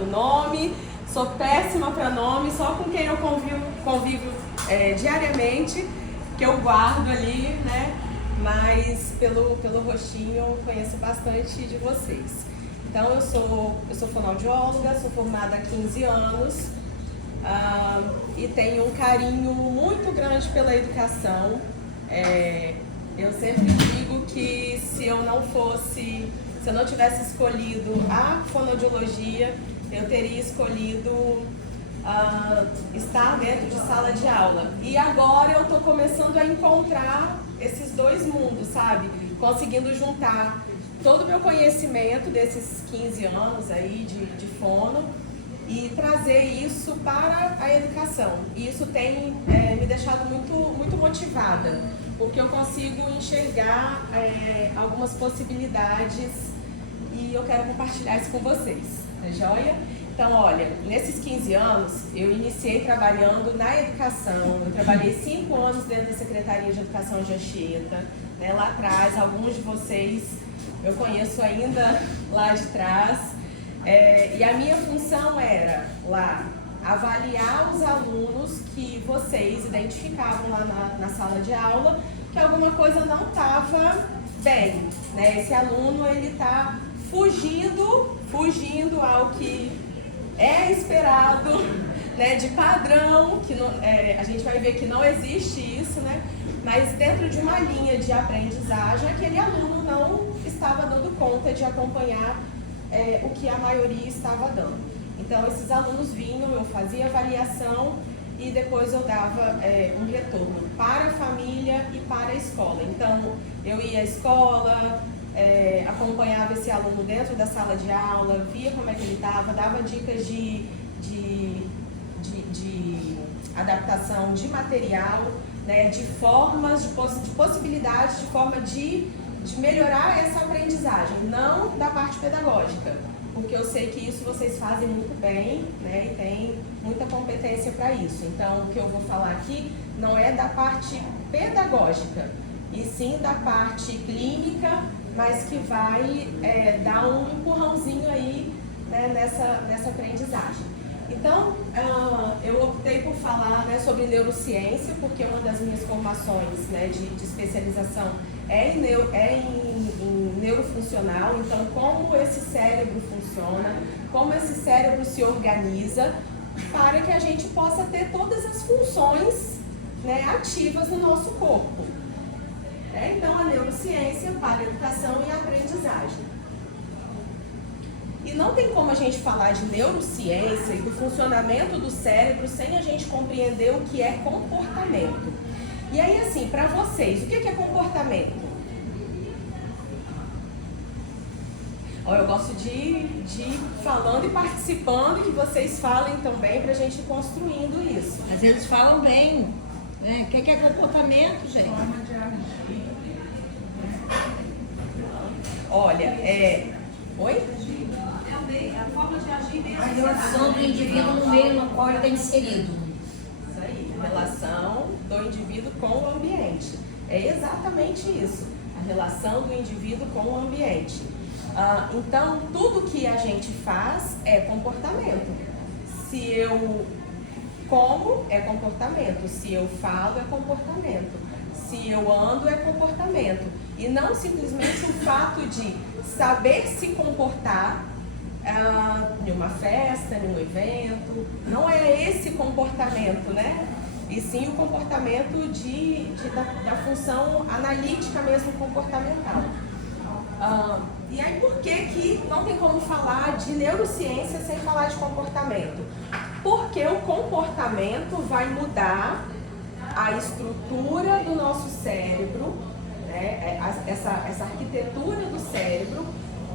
pelo nome, sou péssima para nome, só com quem eu convivo diariamente, que eu guardo ali, né? Mas pelo rostinho eu conheço bastante de vocês. Então eu sou fonoaudióloga, sou formada há 15 anos e tenho um carinho muito grande pela educação. Eu sempre digo que se eu não tivesse escolhido a fonoaudiologia, eu teria escolhido estar dentro de sala de aula. E agora eu estou começando a encontrar esses dois mundos, sabe? Conseguindo juntar todo o meu conhecimento desses 15 anos aí de fono e trazer isso para a educação. E isso tem me deixado muito motivada, porque eu consigo enxergar algumas possibilidades e eu quero compartilhar isso com vocês, tá joia? Então, olha, nesses 15 anos eu iniciei trabalhando na educação. Eu trabalhei 5 anos dentro da Secretaria de Educação de Anchieta, né, lá atrás. Alguns de vocês eu conheço ainda lá de trás. E a minha função era lá avaliar os alunos que vocês identificavam lá na sala de aula que alguma coisa não estava bem, né? Esse aluno, ele está fugindo ao que é esperado, né, de padrão, que não, a gente vai ver que não existe isso, né? Mas dentro de uma linha de aprendizagem, aquele aluno não estava dando conta de acompanhar o que a maioria estava dando. Então, esses alunos vinham, eu fazia avaliação e depois eu dava um retorno para a família e para a escola. Então, eu ia à escola, acompanhava esse aluno dentro da sala de aula, via como é que ele estava, dava dicas de adaptação de material, né, de formas, de possibilidades, de forma de melhorar essa aprendizagem, não da parte pedagógica, porque eu sei que isso vocês fazem muito bem, né, e tem muita competência para isso. Então, o que eu vou falar aqui não é da parte pedagógica, e sim da parte clínica, mas que vai dar um empurrãozinho aí, né, nessa aprendizagem. Então, eu optei por falar, né, sobre neurociência, porque uma das minhas formações, né, de especialização é em neurofuncional. Então, como esse cérebro funciona, como esse cérebro se organiza, para que a gente possa ter todas as funções, né, ativas no nosso corpo. Então, a neurociência para a educação e a aprendizagem. E não tem como a gente falar de neurociência e do funcionamento do cérebro sem a gente compreender o que é comportamento. E aí, assim, para vocês, o que é comportamento? Eu gosto de ir falando e participando, que vocês falem também, para a gente ir construindo isso. Mas eles falam bem, né? O que é comportamento, gente? Forma de agir. Olha, Oi? A forma de agir mesmo. A relação do indivíduo no meio no qual ele está inserido. Isso aí, relação do indivíduo com o ambiente. É exatamente isso, a relação do indivíduo com o ambiente. Então, tudo que a gente faz é comportamento. Se eu como, é comportamento. Se eu falo, é comportamento. Se eu ando, é comportamento. E não simplesmente o fato de saber se comportar em uma festa, em um evento. Não é esse comportamento, né? E sim o comportamento da função analítica mesmo, comportamental. E aí, por que não tem como falar de neurociência sem falar de comportamento? Porque o comportamento vai mudar a estrutura do nosso cérebro, né? Essa arquitetura do cérebro,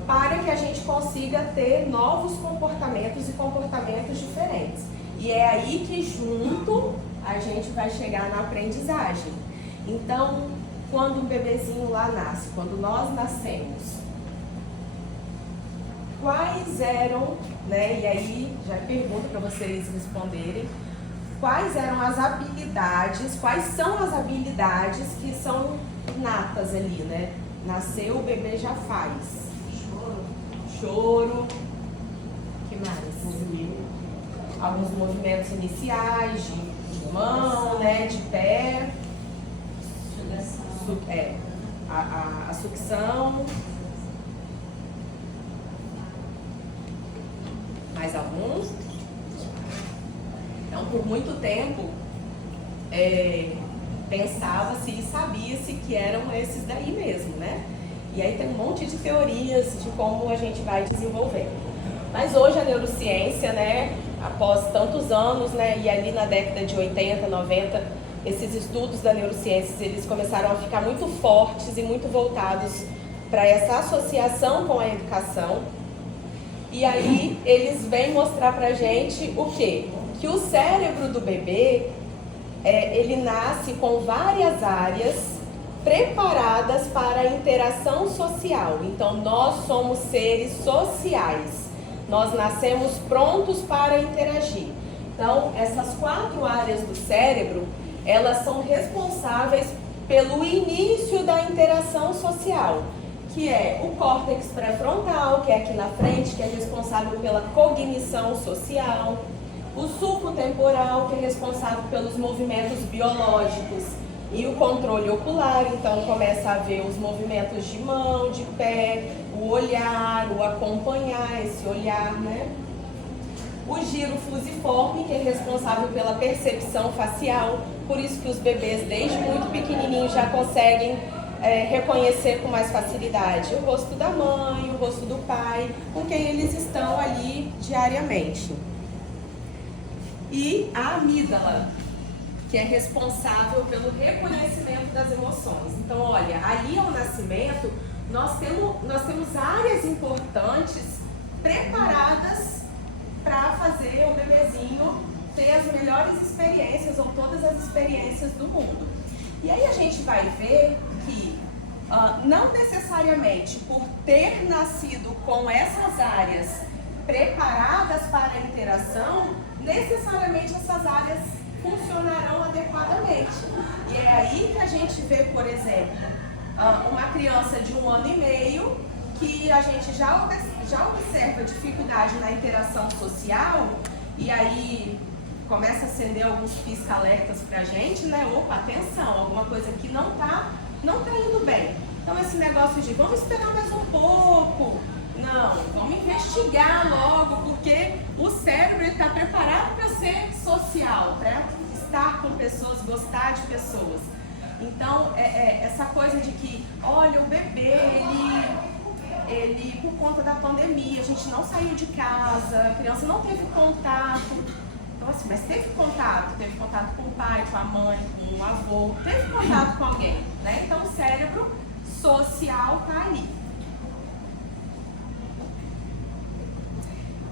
para que a gente consiga ter novos comportamentos e comportamentos diferentes. E é aí que junto a gente vai chegar na aprendizagem. Então, quando um bebezinho lá nasce, quando nós nascemos, quais eram, né, e aí já pergunto para vocês responderem, quais eram as habilidades, quais são as habilidades que são natas ali, né? Nasceu, o bebê já faz. Choro. Que mais? alguns movimentos iniciais de mão, né, de pé, a sucção. Mais alguns? Então, por muito tempo, pensava-se e sabia-se que eram esses daí mesmo, né? E aí tem um monte de teorias de como a gente vai desenvolver. Mas hoje a neurociência, né, após tantos anos, né, e ali na década de 80, 90, esses estudos da neurociência, eles começaram a ficar muito fortes e muito voltados para essa associação com a educação. E aí eles vêm mostrar pra gente o quê? Que o cérebro do bebê, ele nasce com várias áreas preparadas para a interação social. Então, nós somos seres sociais. Nós nascemos prontos para interagir. Então, essas 4 áreas do cérebro, elas são responsáveis pelo início da interação social, que é o córtex pré-frontal, que é aqui na frente, que é responsável pela cognição social, o sulco temporal, que é responsável pelos movimentos biológicos, e o controle ocular, então começa a ver os movimentos de mão, de pé, o olhar, o acompanhar esse olhar, né? O giro fusiforme, que é responsável pela percepção facial, por isso que os bebês desde muito pequenininhos já conseguem reconhecer com mais facilidade o rosto da mãe, o rosto do pai, com quem eles estão ali diariamente. E a amígdala, que é responsável pelo reconhecimento das emoções. Então, olha, ali ao nascimento, nós temos áreas importantes preparadas para fazer o bebezinho ter as melhores experiências ou todas as experiências do mundo. E aí a gente vai ver que não necessariamente por ter nascido com essas áreas preparadas para a interação, necessariamente essas áreas funcionarão adequadamente. E é aí que a gente vê, por exemplo, uma criança de 1 ano e meio que a gente já observa dificuldade na interação social, e aí começa a acender alguns pisca-alertas pra gente, né? Opa, atenção, alguma coisa que não tá indo bem. Então esse negócio de vamos esperar mais um pouco, não, vamos investigar logo, porque o cérebro está preparado para ser social, para estar com pessoas, gostar de pessoas. Então, essa coisa de que, olha, o bebê, ele, por conta da pandemia, a gente não saiu de casa, a criança não teve contato. Então, assim, mas teve contato com o pai, com a mãe, com o avô, teve contato com alguém, né? Então, o cérebro social está ali.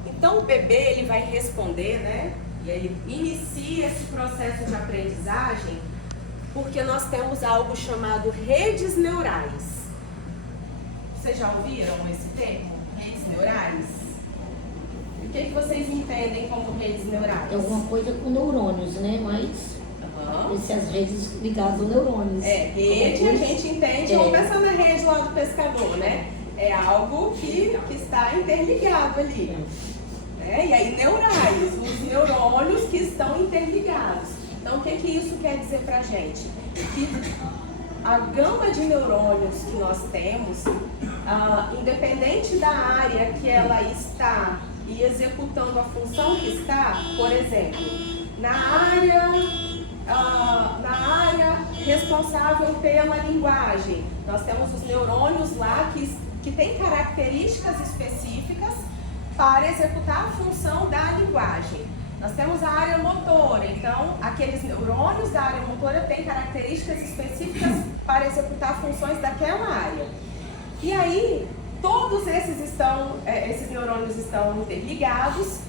Então, o bebê, ele vai responder, né? E ele inicia esse processo de aprendizagem porque nós temos algo chamado redes neurais. Vocês já ouviram esse termo? Redes neurais? O que vocês entendem como redes neurais? É alguma coisa com neurônios, né? Mas essas redes ligadas aos neurônios. Rede a gente entende, vamos pensar na rede lá do pescador, né? É algo que está interligado ali. E aí neurais, os neurônios que estão interligados. Então o que isso quer dizer pra gente? Que a gama de neurônios que nós temos, independente da área que ela está e executando a função que está, por exemplo, na área responsável pela linguagem, nós temos os neurônios lá que têm características específicas para executar a função da linguagem. Nós temos a área motora, então aqueles neurônios da área motora têm características específicas para executar funções daquela área. E aí, todos esses neurônios estão interligados.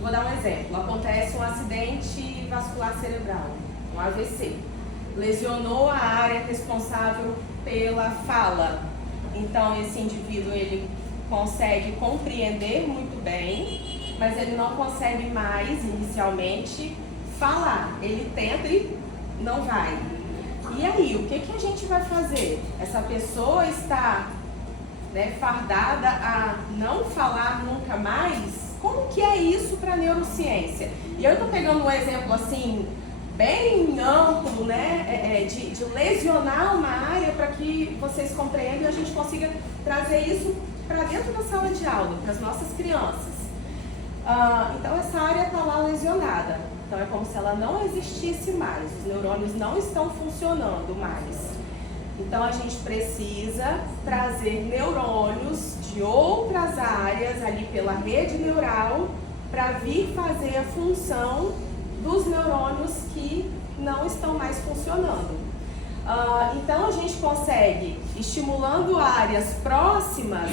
Vou dar um exemplo. Acontece um acidente vascular cerebral, um AVC. Lesionou a área responsável pela fala. Então, esse indivíduo, ele consegue compreender muito bem, mas ele não consegue mais, inicialmente, falar. Ele tenta e não vai. E aí, o que a gente vai fazer? Essa pessoa está, fardada a não falar nunca mais? Como que é para a neurociência. E eu estou pegando um exemplo assim, bem amplo, né, de lesionar uma área para que vocês compreendam e a gente consiga trazer isso para dentro da sala de aula, para as nossas crianças. Então essa área está lá lesionada, então é como se ela não existisse mais, os neurônios não estão funcionando mais. Então a gente precisa trazer neurônios de outras áreas ali pela rede neural para vir fazer a função dos neurônios que não estão mais funcionando. Então a gente consegue, estimulando áreas próximas,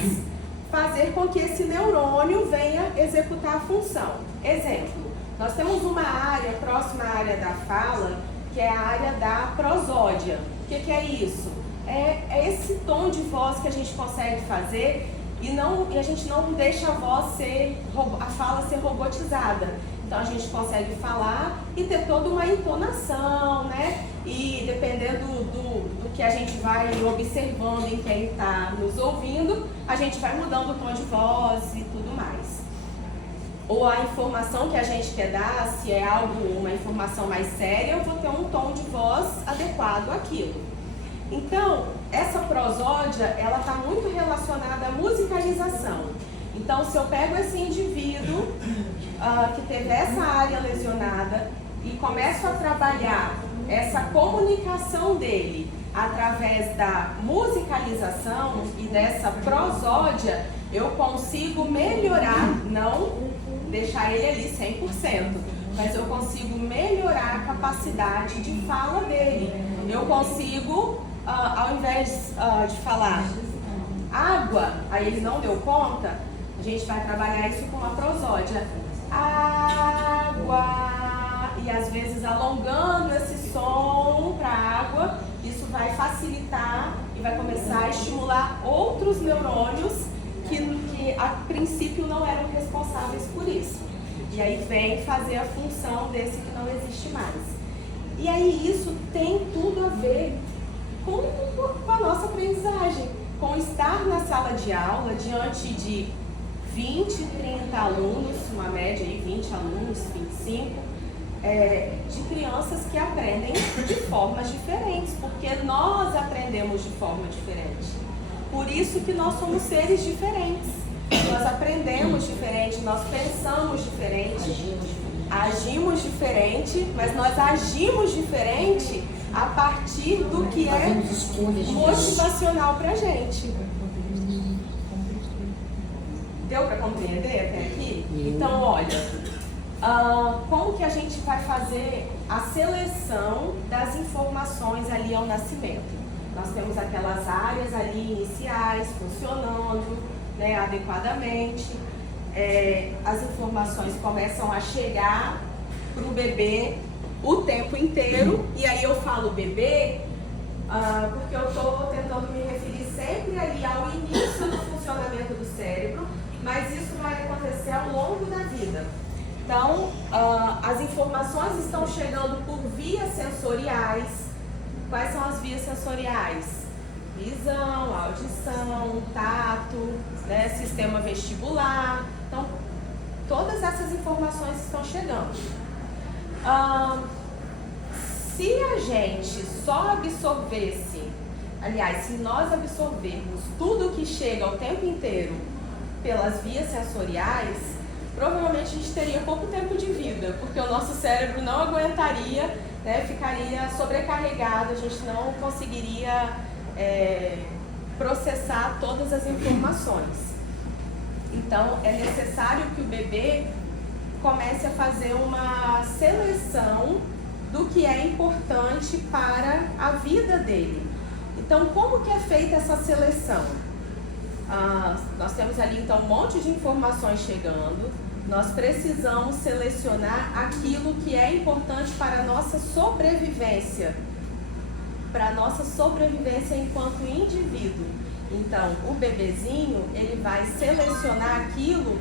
fazer com que esse neurônio venha executar a função. Exemplo, nós temos uma área próxima à área da fala, que é a área da prosódia. O que é isso? É esse tom de voz que a gente consegue fazer e a gente não deixa a fala ser robotizada. Então a gente consegue falar e ter toda uma entonação, né? E dependendo do que a gente vai observando em quem está nos ouvindo, a gente vai mudando o tom de voz e tudo mais. Ou a informação que a gente quer dar, se é uma informação mais séria, eu vou ter um tom de voz adequado àquilo. Então, essa prosódia, ela está muito relacionada à musicalização. Então, se eu pego esse indivíduo que teve essa área lesionada e começo a trabalhar essa comunicação dele através da musicalização e dessa prosódia, eu consigo melhorar, não deixar ele ali 100%, mas eu consigo melhorar a capacidade de fala dele. Eu consigo, ao invés de falar água, aí ele não deu conta, a gente vai trabalhar isso com a prosódia. Água. E às vezes alongando esse som para água, isso vai facilitar e vai começar a estimular outros neurônios que a princípio não eram responsáveis por isso. E aí vem fazer a função desse que não existe mais. E aí isso tem tudo a ver com a nossa aprendizagem, com estar na sala de aula diante de 20, 30 alunos, uma média aí, 20 alunos, 25, de crianças que aprendem de formas diferentes, porque nós aprendemos de forma diferente. Por isso que nós somos seres diferentes. Nós aprendemos diferente, nós pensamos diferente, agimos diferente, mas nós agimos diferente a partir do que é motivacional pra gente. Deu para compreender até aqui? Então, olha, como que a gente vai fazer a seleção das informações ali ao nascimento? Nós temos aquelas áreas ali iniciais funcionando, né, adequadamente. As informações começam a chegar para o bebê o tempo inteiro. E aí eu falo bebê porque eu estou tentando me referir sempre ali ao início do funcionamento do cérebro, mas isso vai acontecer ao longo da vida. Então, as informações estão chegando por vias sensoriais. Quais são as vias sensoriais? Visão, audição, tato, né, sistema vestibular. Então, todas essas informações estão chegando. Se a gente só absorvesse, aliás, se nós absorvermos tudo que chega o tempo inteiro pelas vias sensoriais, provavelmente a gente teria pouco tempo de vida, porque o nosso cérebro não aguentaria, né, ficaria sobrecarregado, a gente não conseguiria processar todas as informações. Então, é necessário que o bebê comece a fazer uma seleção do que é importante para a vida dele. Então, como que é feita essa seleção? Nós temos ali, então, um monte de informações chegando. Nós precisamos selecionar aquilo que é importante para a nossa sobrevivência. Para a nossa sobrevivência enquanto indivíduo. Então, o bebezinho, ele vai selecionar aquilo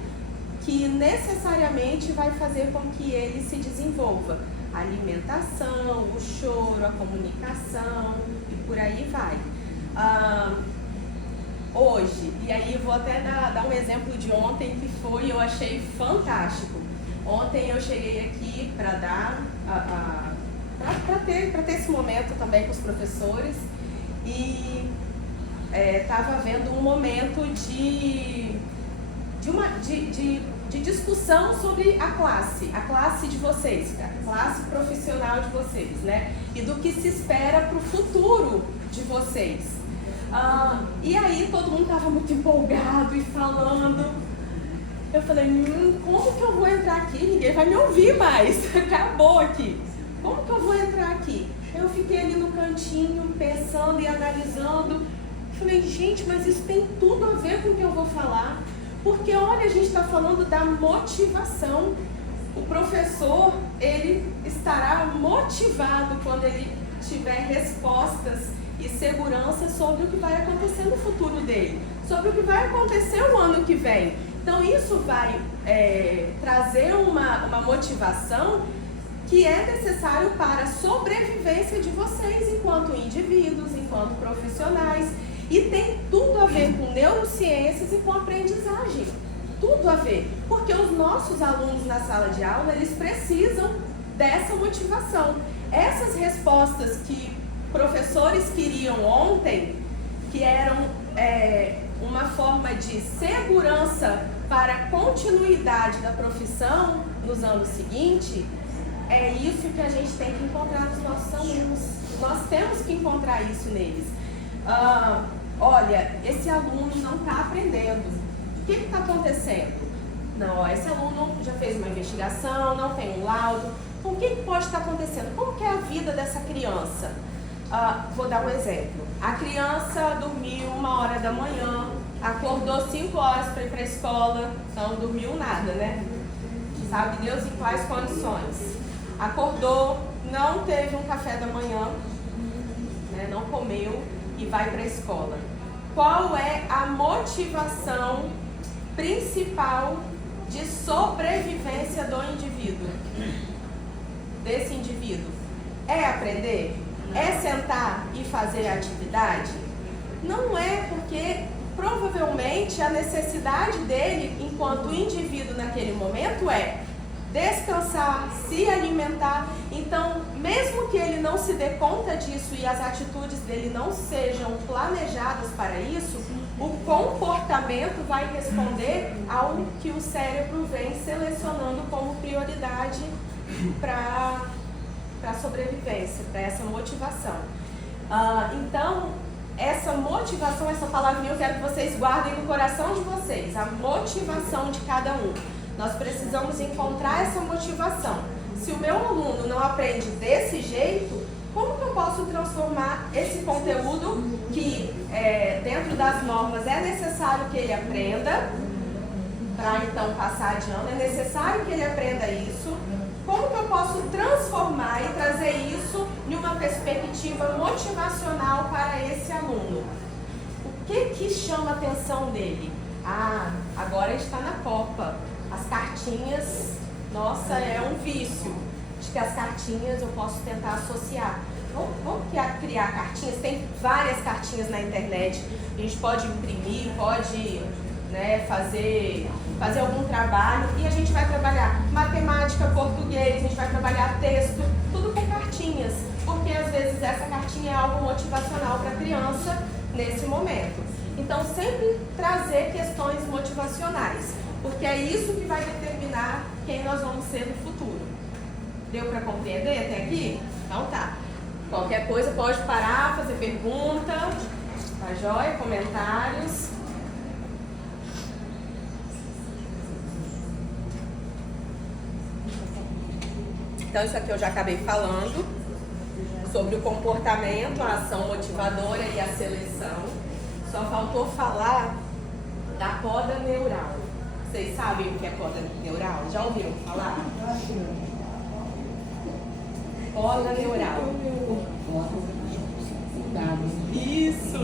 que necessariamente vai fazer com que ele se desenvolva. A alimentação, o choro, a comunicação e por aí vai. Hoje, e aí eu vou até dar um exemplo de ontem que eu achei fantástico. Ontem eu cheguei aqui para dar para ter esse momento também com os professores e estava havendo um momento de discussão sobre a classe de vocês, a classe profissional de vocês, né? E do que se espera para o futuro de vocês. E aí todo mundo estava muito empolgado e falando. Eu falei, como que eu vou entrar aqui? Ninguém vai me ouvir mais, acabou aqui. Como que eu vou entrar aqui? Eu fiquei ali no cantinho, pensando e analisando. Falei, gente, mas isso tem tudo a ver com o que eu vou falar. Porque, olha, a gente está falando da motivação. O professor, ele estará motivado quando ele tiver respostas e segurança sobre o que vai acontecer no futuro dele, sobre o que vai acontecer o ano que vem. Então, isso vai trazer uma motivação que é necessário para a sobrevivência de vocês enquanto indivíduos, enquanto profissionais. E tem tudo a ver com neurociências e com aprendizagem. Tudo a ver. Porque os nossos alunos na sala de aula, eles precisam dessa motivação. Essas respostas que professores queriam ontem, que eram uma forma de segurança para a continuidade da profissão nos anos seguintes, é isso que a gente tem que encontrar nos nossos alunos. Nós temos que encontrar isso neles. Olha, esse aluno não está aprendendo. O que está acontecendo? Não, esse aluno já fez uma investigação, não tem um laudo. Então, o que pode estar acontecendo? Como que é a vida dessa criança? Vou dar um exemplo. A criança dormiu 1h da manhã, acordou 5 horas para ir para a escola, não dormiu nada, né? Sabe Deus em quais condições. Acordou, não teve um café da manhã, né? Não comeu e vai para a escola. Qual é a motivação principal de sobrevivência do indivíduo? Desse indivíduo? É aprender? É sentar e fazer a atividade? Não é, porque provavelmente a necessidade dele, enquanto indivíduo naquele momento, é descansar, se alimentar. Então, mesmo que ele não se dê conta disso e as atitudes dele não sejam planejadas para isso, o comportamento vai responder ao que o cérebro vem selecionando como prioridade para a sobrevivência, para essa motivação. Então, essa motivação, essa palavrinha eu quero que vocês guardem no coração de vocês, a motivação de cada um. Nós precisamos encontrar essa motivação. Se o meu aluno não aprende desse jeito, como que eu posso transformar esse conteúdo que dentro das normas é necessário que ele aprenda, para então passar de ano, é necessário que ele aprenda isso. Como que eu posso transformar e trazer isso em uma perspectiva motivacional para esse aluno? O que chama a atenção dele? Agora a gente está na Copa. As cartinhas, nossa, é um vício. Acho que as cartinhas eu posso tentar associar. Vamos criar cartinhas, tem várias cartinhas na internet. A gente pode imprimir, pode fazer algum trabalho e a gente vai trabalhar matemática, português, a gente vai trabalhar texto, tudo com cartinhas. Porque às vezes essa cartinha é algo motivacional para a criança nesse momento. Então sempre trazer questões motivacionais. Porque é isso que vai determinar quem nós vamos ser no futuro. Deu para compreender até aqui? Então tá. Qualquer coisa pode parar, fazer pergunta, tá joia? Comentários. Então isso aqui eu já acabei falando sobre o comportamento, a ação motivadora e a seleção. Só faltou falar da poda neural. Vocês sabem o que é poda neural? Já ouviram falar? Poda neural. Isso.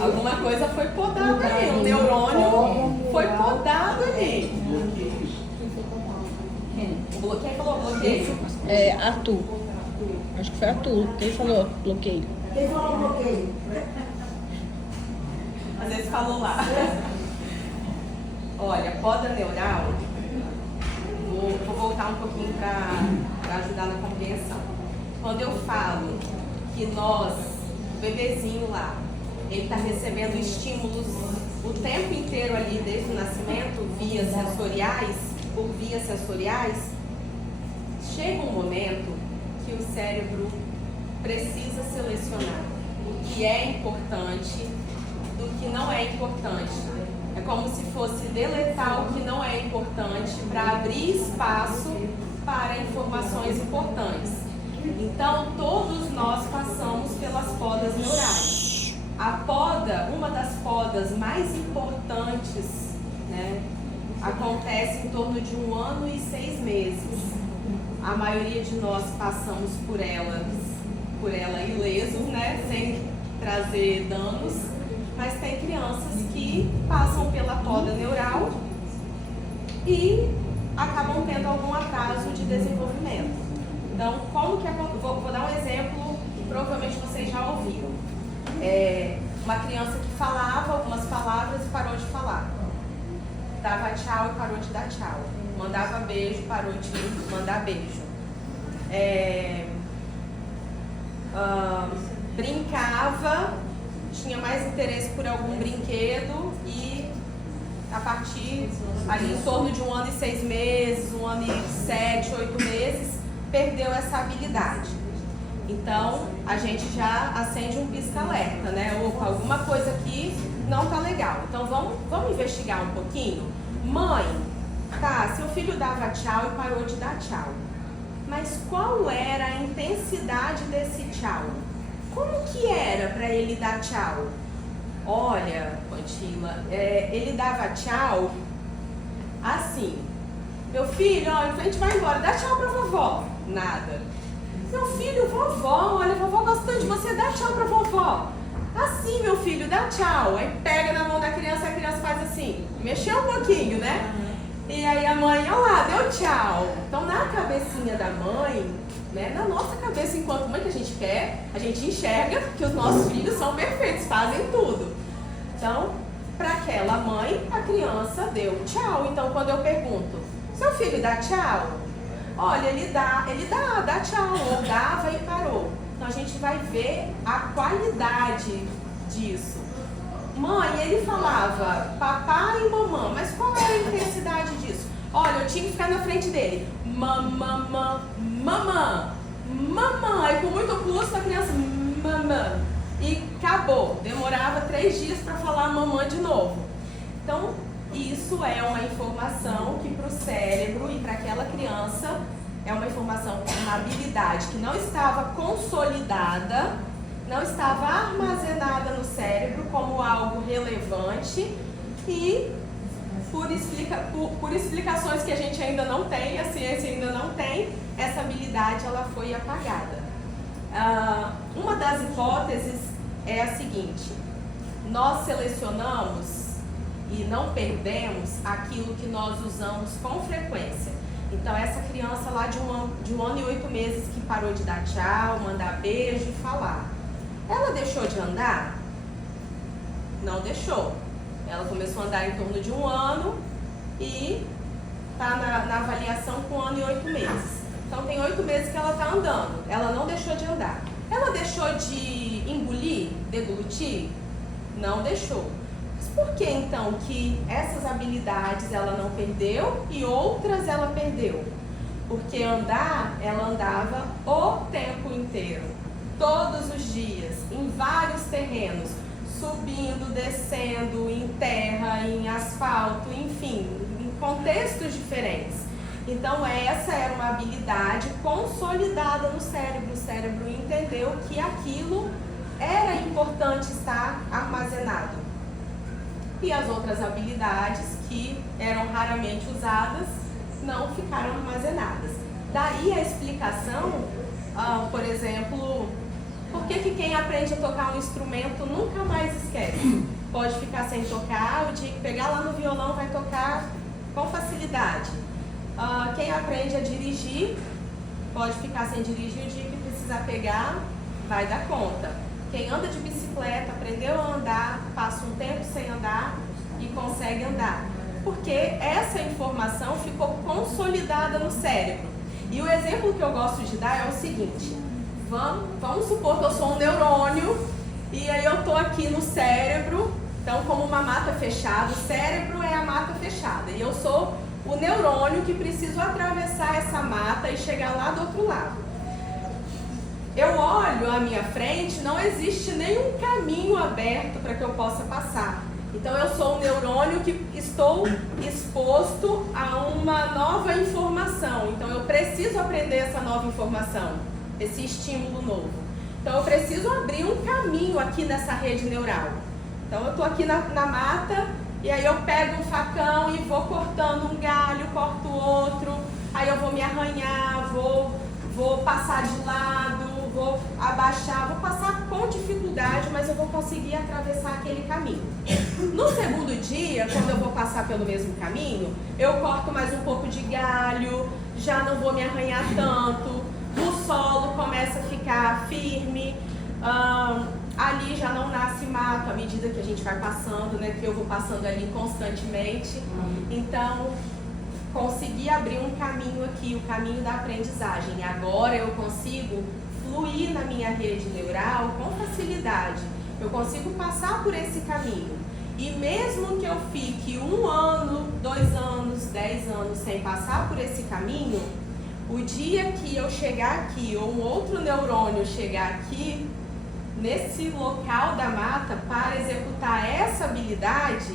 Alguma coisa foi podada ali. Um neurônio foi podado ali. Quem falou bloqueio? Arthur. Acho que foi Arthur. Quem falou bloqueio? Quem falou bloqueio? Às vezes falou lá. Olha, poda neural, voltar um pouquinho para ajudar na compreensão. Quando eu falo que nós, o bebezinho lá, ele está recebendo estímulos o tempo inteiro ali, desde o nascimento, por vias sensoriais, chega um momento que o cérebro precisa selecionar o que é importante do que não é importante. É como se fosse deletar o que não é importante para abrir espaço para informações importantes. Então, todos nós passamos pelas podas neurais. A poda, uma das podas mais importantes, né, acontece em torno de 1 ano e 6 meses. A maioria de nós passamos por ela ilesos, né, sem trazer danos, mas tem crianças que passam pela poda neural e acabam tendo algum atraso de desenvolvimento. Então, como que vou dar um exemplo que provavelmente vocês já ouviram. Uma criança que falava algumas palavras e parou de falar. Dava tchau e parou de dar tchau. Mandava beijo, parou de mandar beijo. Brincava, tinha mais interesse por algum brinquedo e a partir ali em torno de 1 ano e 6 meses, 1 ano e 7, 8 meses, perdeu essa habilidade. Então, a gente já acende um pisca-alerta, né? Opa, alguma coisa aqui não tá legal. Então, vamos investigar um pouquinho? Mãe, tá, seu filho dava tchau e parou de dar tchau. Mas qual era a intensidade desse tchau? Como que era para ele dar tchau? Olha, Pantila, ele dava tchau assim. Meu filho, ó, a gente vai embora, dá tchau pra vovó. Nada. Meu filho, vovó, olha, vovó gostou de você, dá tchau pra vovó. Assim, meu filho, dá tchau. Aí pega na mão da criança, a criança faz assim, mexeu um pouquinho, né? E aí a mãe, ó lá, deu tchau. Então na cabecinha da mãe, né, na nossa cabeça enquanto mãe que a gente quer, a gente enxerga que os nossos filhos são perfeitos, fazem tudo. Então, para aquela mãe, a criança deu tchau. Então quando eu pergunto, seu filho dá tchau? Olha, ele dá tchau, ou dava e parou. Então a gente vai ver a qualidade disso. Mãe, ele falava papai e mamã, mas qual era a intensidade disso? Olha, eu tinha que ficar na frente dele. Mamã, mamã, mamã. Aí com muito custo a criança, mamã. E acabou. Demorava 3 dias para falar mamã de novo. Então, isso é uma informação que para o cérebro e para aquela criança é uma informação, uma habilidade que não estava consolidada, não estava armazenada no cérebro como algo relevante e por explicações que a gente ainda não tem, a ciência ainda não tem, essa habilidade ela foi apagada. Uma das hipóteses é a seguinte: nós selecionamos e não perdemos aquilo que nós usamos com frequência. Então essa criança lá de um ano e 8 meses que parou de dar tchau, mandar beijo e falar, ela deixou de andar? Não deixou. Ela começou a andar em torno de 1 ano e está na avaliação com 1 ano e 8 meses. Então tem 8 meses que ela está andando, ela não deixou de andar. Ela deixou de engolir, deglutir? Não deixou. Mas por que então que essas habilidades ela não perdeu e outras ela perdeu? Porque andar, ela andava o tempo inteiro, todos os dias, em vários terrenos, subindo, descendo, em terra, em asfalto, enfim, em contextos diferentes. Então essa era uma habilidade consolidada no cérebro. O cérebro entendeu que aquilo era importante estar armazenado. E as outras habilidades que eram raramente usadas não ficaram armazenadas. Daí a explicação, por exemplo, por que quem aprende a tocar um instrumento nunca mais esquece? Pode ficar sem tocar, o dia que pegar lá no violão vai tocar com facilidade. Quem aprende a dirigir pode ficar sem dirigir, o dia que precisar pegar vai dar conta. Quem anda de bicicleta, aprendeu a andar, passa um tempo sem andar e consegue andar. Porque essa informação ficou consolidada consolidada no cérebro. E o exemplo que eu gosto de dar é o seguinte: vamos supor que eu sou um neurônio e aí eu estou aqui no cérebro, então como uma mata fechada, o cérebro é a mata fechada e eu sou o neurônio que preciso atravessar essa mata e chegar lá do outro lado. Eu olho à minha frente, não existe nenhum caminho aberto para que eu possa passar. Então eu sou um neurônio que estou exposto a uma nova informação. Então eu preciso aprender essa nova informação, esse estímulo novo. Então eu preciso abrir um caminho aqui nessa rede neural. Então eu estou aqui na mata e aí eu pego um facão e vou cortando um galho, corto outro, aí eu vou me arranhar, vou passar de lado, vou abaixar, vou passar com dificuldade, mas eu vou conseguir atravessar aquele caminho. No segundo dia, quando eu vou passar pelo mesmo caminho, eu corto mais um pouco de galho, já não vou me arranhar tanto, o solo começa a ficar firme, ali já não nasce mato à medida que a gente vai passando, né? Que eu vou passando ali constantemente. Então, consegui abrir um caminho aqui, o caminho da aprendizagem. Agora eu consigo fluir na minha rede neural com facilidade. Eu consigo passar por esse caminho. E mesmo que eu fique 1 ano, 2 anos, 10 anos sem passar por esse caminho, o dia que eu chegar aqui ou um outro neurônio chegar aqui, nesse local da mata, para executar essa habilidade,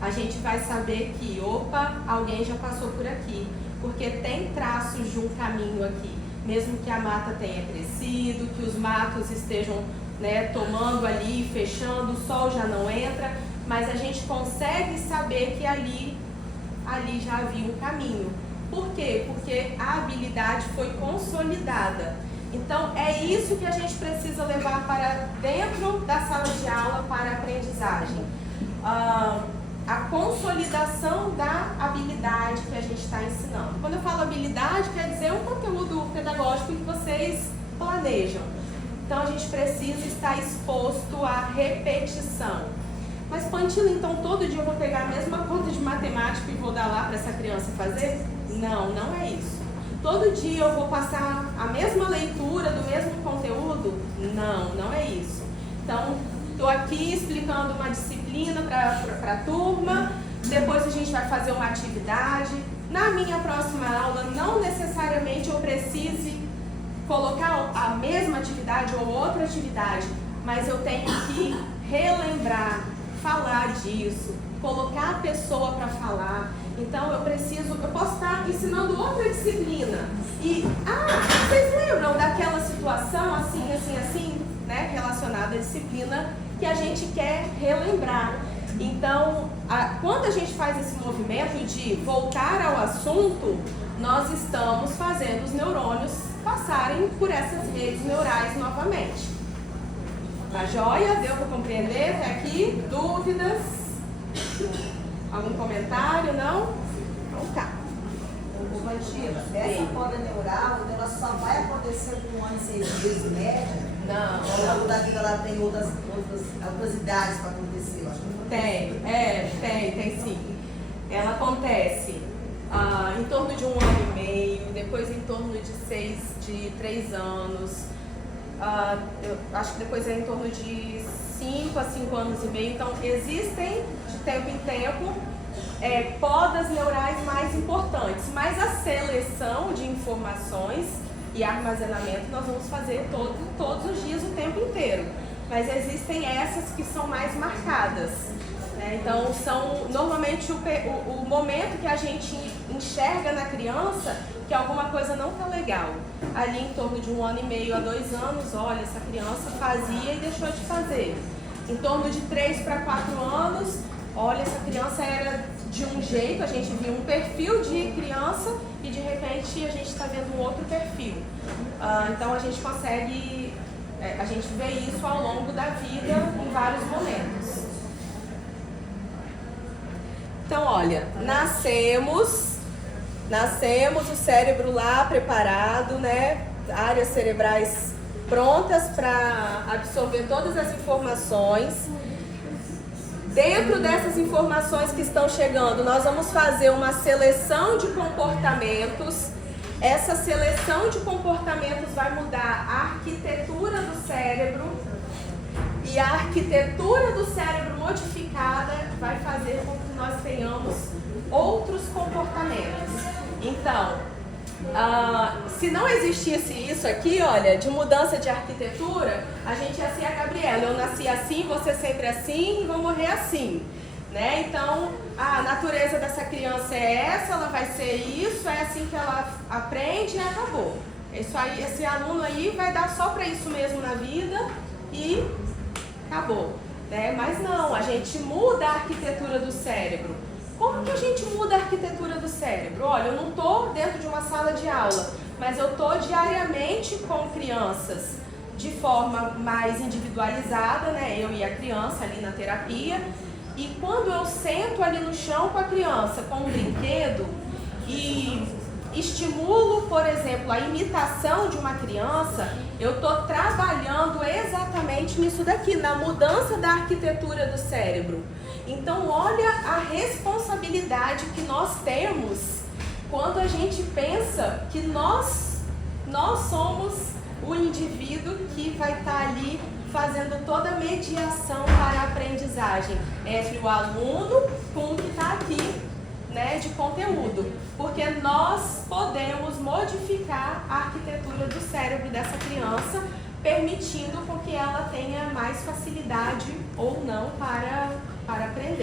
a gente vai saber que, opa, alguém já passou por aqui, porque tem traços de um caminho aqui, mesmo que a mata tenha crescido, que os matos estejam, né, tomando ali, fechando, o sol já não entra, mas a gente consegue saber que ali já havia um caminho. Por quê? Porque a habilidade foi consolidada. Então, é isso que a gente precisa levar para dentro da sala de aula para a aprendizagem. A consolidação da habilidade que a gente está ensinando. Quando eu falo habilidade, quer dizer um conteúdo pedagógico que vocês planejam. Então, a gente precisa estar exposto à repetição. Mas, Pantila, então todo dia eu vou pegar a mesma conta de matemática e vou dar lá para essa criança fazer? Não, não é isso. Todo dia eu vou passar a mesma leitura do mesmo conteúdo? Não, não é isso. Então, estou aqui explicando uma disciplina para a turma, depois a gente vai fazer uma atividade. Na minha próxima aula, não necessariamente eu precise colocar a mesma atividade ou outra atividade, mas eu tenho que relembrar, falar disso, colocar a pessoa para falar. Então eu posso estar ensinando outra disciplina e, vocês lembram daquela situação assim, né, relacionada à disciplina que a gente quer relembrar. Então, quando a gente faz esse movimento de voltar ao assunto, nós estamos fazendo os neurônios passarem por essas redes neurais novamente. Tá joia? Deu para compreender até aqui? Dúvidas? Algum comentário? Não? Então tá. Pantila, essa poda neural, ela só vai acontecer com 1 ano e 6 meses média? Não. Ao longo da vida ela tem outras idades para acontecer? Eu acho que Tem sim. Ela acontece em torno de 1 ano e meio, depois em torno de 3 anos. Eu acho que depois é em torno de 5 a 5 anos e meio. Então, existem de tempo em tempo podas neurais mais importantes, mas a seleção de informações e armazenamento nós vamos fazer todos os dias, o tempo inteiro. Mas existem essas que são mais marcadas, né? Então, são normalmente o momento que a gente enxerga na criança que alguma coisa não está legal. Ali em torno de 1 ano e meio a 2 anos, olha, essa criança fazia e deixou de fazer. Em torno de 3 para 4 anos, olha, essa criança era de um jeito, a gente viu um perfil de criança e de repente a gente está vendo um outro perfil. Então a gente consegue, a gente vê isso ao longo da vida em vários momentos. Então, olha, nascemos, o cérebro lá preparado, né? Áreas cerebrais prontas para absorver todas as informações. Dentro dessas informações que estão chegando, nós vamos fazer uma seleção de comportamentos. Essa seleção de comportamentos vai mudar a arquitetura do cérebro. E a arquitetura do cérebro modificada vai fazer com que nós tenhamos outros comportamentos. Então, se não existisse isso aqui, olha, de mudança de arquitetura, a gente ia ser a Gabriela. Eu nasci assim, você sempre assim e vou morrer assim, né? Então, a natureza dessa criança é essa, ela vai ser isso, é assim que ela aprende e acabou. Isso aí, esse aluno aí vai dar só para isso mesmo na vida e acabou, né? Mas não, a gente muda a arquitetura do cérebro. Como que a gente muda a arquitetura do cérebro? Olha, eu não estou dentro de uma sala de aula, mas eu estou diariamente com crianças de forma mais individualizada, né? Eu e a criança ali na terapia. E quando eu sento ali no chão com a criança, com um brinquedo e estimulo, por exemplo, a imitação de uma criança, eu estou trabalhando exatamente nisso daqui, na mudança da arquitetura do cérebro. Então, olha a responsabilidade que nós temos quando a gente pensa que nós somos o indivíduo que vai estar ali fazendo toda a mediação para a aprendizagem entre o aluno com o que está aqui, né, de conteúdo, porque nós podemos modificar a arquitetura do cérebro dessa criança, permitindo com que ela tenha mais facilidade ou não para aprender.